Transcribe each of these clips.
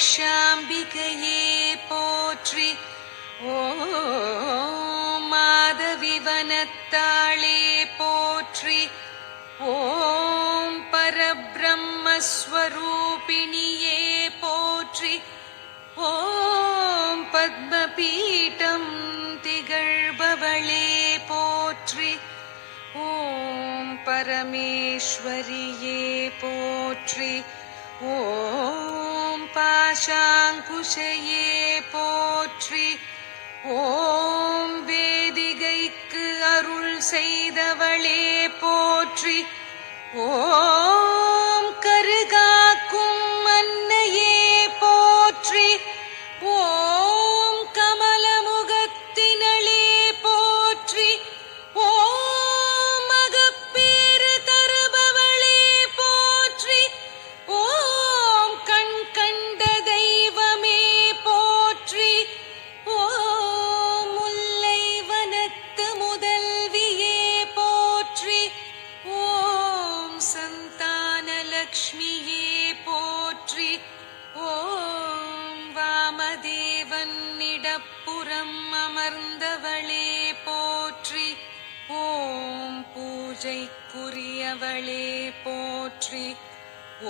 காமாட்சாம்பிகையே போற்றி. ஓம் மாதவிவனத்தாளே போற்றி. ஓம் பரபிரம்மஸ்வரூபிணியே போற்றி. ஓம் பத்மபீடம் திகழ்பவளே போற்றி. ஓம் பரமேஸ்வரியே போற்றி. ஓம் பாஷாங்குஷயே போற்றி. ஓம் வேதிகைக்கு அருள் செய்தவளே போற்றி. ஓம் கருகாக்கும் அன்னையே போற்றி. ஓம் கமலமுகத்தினளே போற்றி. ஓம் மகப்பேறு தருபவளே போற்றி. ஓம் கண் கண்ட தெய்வமே போற்றி. ஓம் முல்லை வனத்து முதல்வியே போற்றி. ஓம் சந்தானலக்ஷ்மியே போற்றி. ஓம் வாமதேவன் இடப்புறம் அமர்ந்தவளே போற்றி. ஓம் பூஜைக்குரியவளே போற்றி.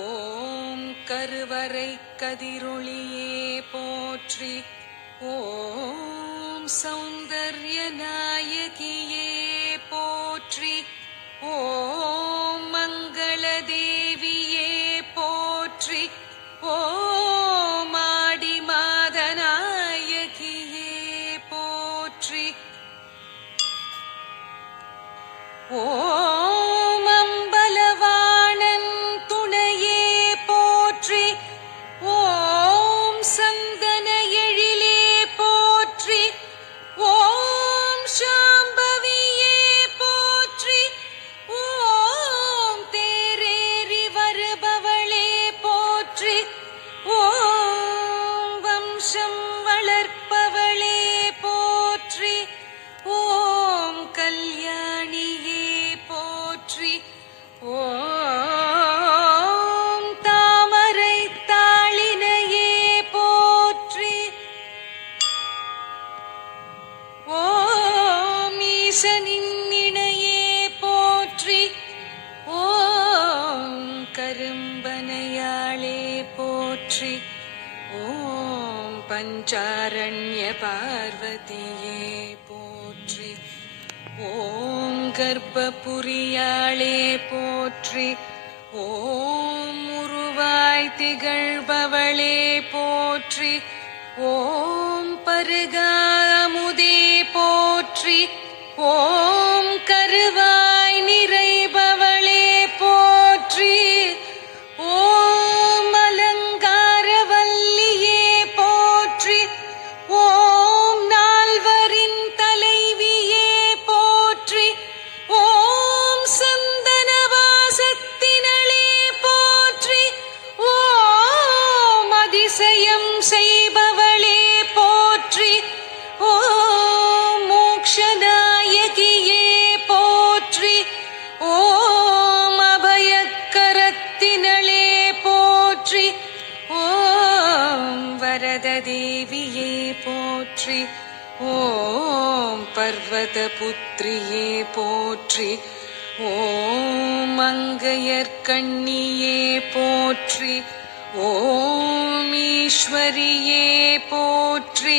ஓம் கருவறை கதிரொளியே போற்றி. ஓம் சௌந்தர்ய நாயகியே போற்றி. ஓம் மங்களதேவியே போற்றி. ஓம் ஆடி மாதநாயகியே போற்றி. ஓம் அம்பலவாணன் துணையே போற்றி. ஓம் சந்தன எழிலே போற்றி. ஓம் சாம்பவியே போற்றி. ஓம் தேரேறி வருபவளே போற்றி. ஓம் வம்சம் வளர்ப்பவளே போற்றி. ஓம் கல்யாணியே போற்றி. ஓம் தாமரை தாளினையே போற்றி. ஓம் ஈசனின் இணையே போற்றி. ஓம் கரும்பனையாளே போற்றி. ஓம் பஞ்சாரண்ய பார்வதியே போற்றி. ஓம் கர்ப்பபுரியாளே போற்றி. ஓம் உருவாய் திகழ்பவளே போற்றி. ஓம் பருகாமுதே போற்றி. ஓம் கருவாய் நிறைபவளே போற்றி. ஓம் அலங்காரவல்லியே போற்றி. ஓம் நால்வரின் தலைவியே போற்றி. ஓம் சந்தனவாசத்தினளே போற்றி. ஓம் அதிசயம் செய்பவளே போற்றி. ஓம் மோக்ஷதாயகியே போற்றி. ஓம் அபயக்கரத்தினளே போற்றி. ஓம் வரததேவியே போற்றி. ஓம் பர்வதபுத்ரியே போற்றி. ஓம் மங்கையர்கண்ணியே போற்றி. ஓம் ஈஸ்வரியே போற்றி.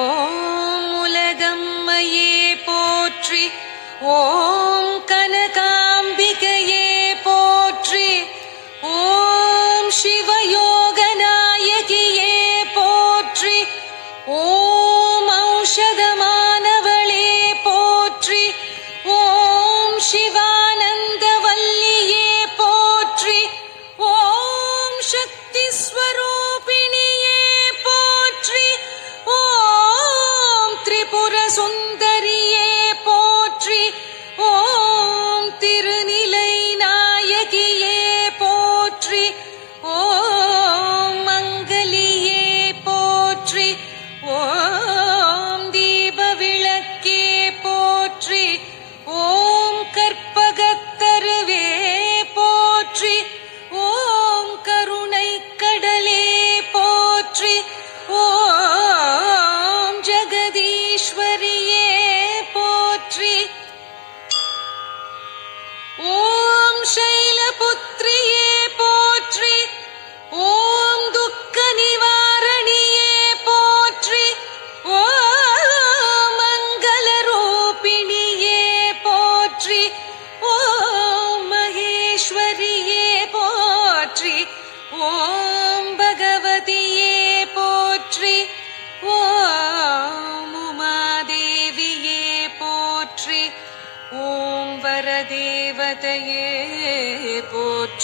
ஓம் உலகம்மையே போற்றி. ஓம் கனகாம்பிகையே போற்றி. ஓம் சிவயோகநாயகியே போற்றி. ஓம் ஔஷதமானவளே போற்றி. ஓம் சிவானந்தவல்லியே போற்றி. ஓம் சக்தி ஸ்வரூபிணியே போற்றி. ஓம் திரிபுர சுந்தரியே போற்றி. ஓம் திருநிலை நாயகியே போற்றி. ஓம் மங்கலியே போற்றி. ஓம் தீப விளக்கே போற்றி. ஓம் கற்பகத்தருவே போற்றி. ஓம் கருணை கடலே போற்றி.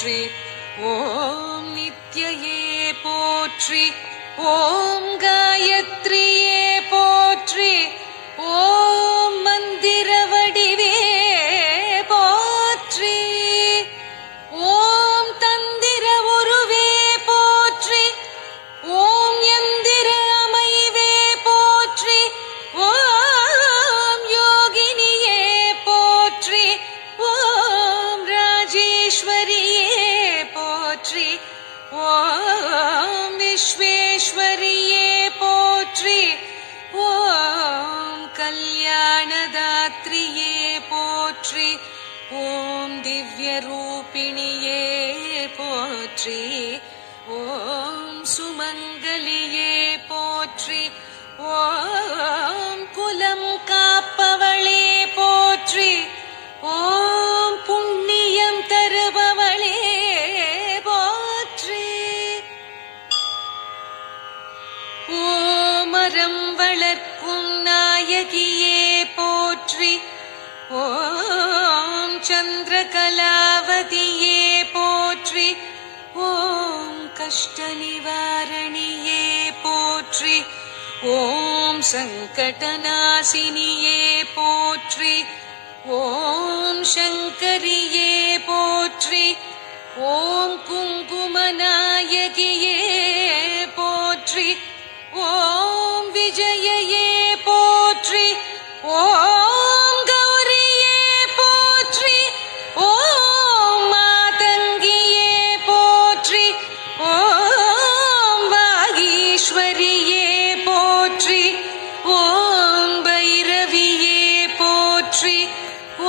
போற்றி. ஓம் நித்யயே போற்றி. ஓம் காயத்ரியே போற்றி. ஓம் மந்திர வடிவே போற்றி. ஓம் தந்திர உருவே போற்றி. ஓம் யந்திர அமைவே போற்றி. ஓம் யோகினியே போற்றி. ஓம் ராஜேஸ்வரியே போற்றி. ஓம் விஸ்வேஸ்வரியே போற்றி. ஓம் கல்யாணதாத்ரியே போற்றி. ஓம் திவ்ய ரூபிணியே போற்றி. ஓம் சுமங்கலியே போற்றி. ஓம் குலம் காப்பவளே போற்றி. ஓம் புண்ணியம் தருபவளே போற்றி. ஓமரம் வளர்க்கும் நாயகியே போற்றி. ஓம் சந்திரகலாவதியே போற்றி. ஓம் கஷ்ட நிவாரணியே போற்றி. ஓம் சங்கடநாசினியே போற்றி. ஓம் சங்கரியே போற்றி. ஓம் குங்குமநாயகியே போற்றி. ஓம் விஜயயே போற்றி. ஓம் கௌரியே போற்றி. ஓம் மாதங்கியே போற்றி. ஓம் வாகீஸ்வரியே போற்றி. ஓம் பைரவியே போற்றி.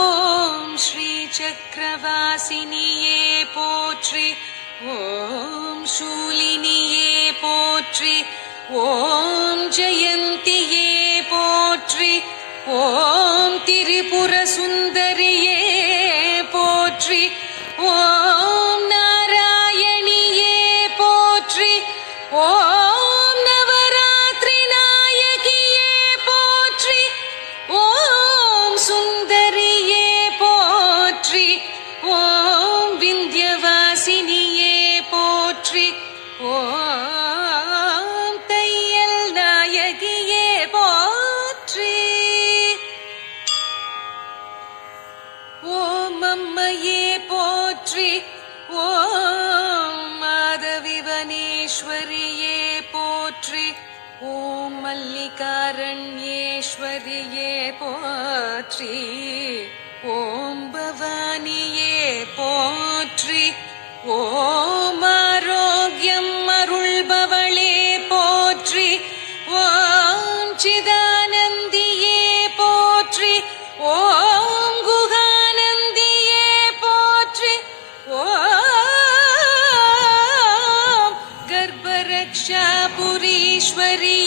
ஓம் ஸ்ரீ சக்கரவாசினியே போற்றி. ஓம் சூலினியே போற்றி. ஓம் ஜெயந்தியே போற்றி. ஓம் திரிபுர சுந்தரியே போற்றி. ஓம் நாராயணியே போற்றி. ஓம் நவராத்திரி நாயகியே போற்றி. ஓம் சுந்தரியே போற்றி. ஓம் விந்தியவாசினியே போற்றி. ஓம் தையல் நாயகியே போற்றி. ஓம் அம்மையே போற்றி. ஓம் மாதவிவனேஸ்வரியே போற்றி. ஓம் மல்லிகாரண்யேஸ்வரியே போற்றி. ஓம் பவானியே போற்றி. ஓம் ஆரோக்கியம் அருள்பவளே போற்றி. ஓம் சிதானந்தியே போற்றி. ஓம் குகானந்தியே போற்றி. ஓம் கர்ப்பரக்ஷாபுரீஸ்வரி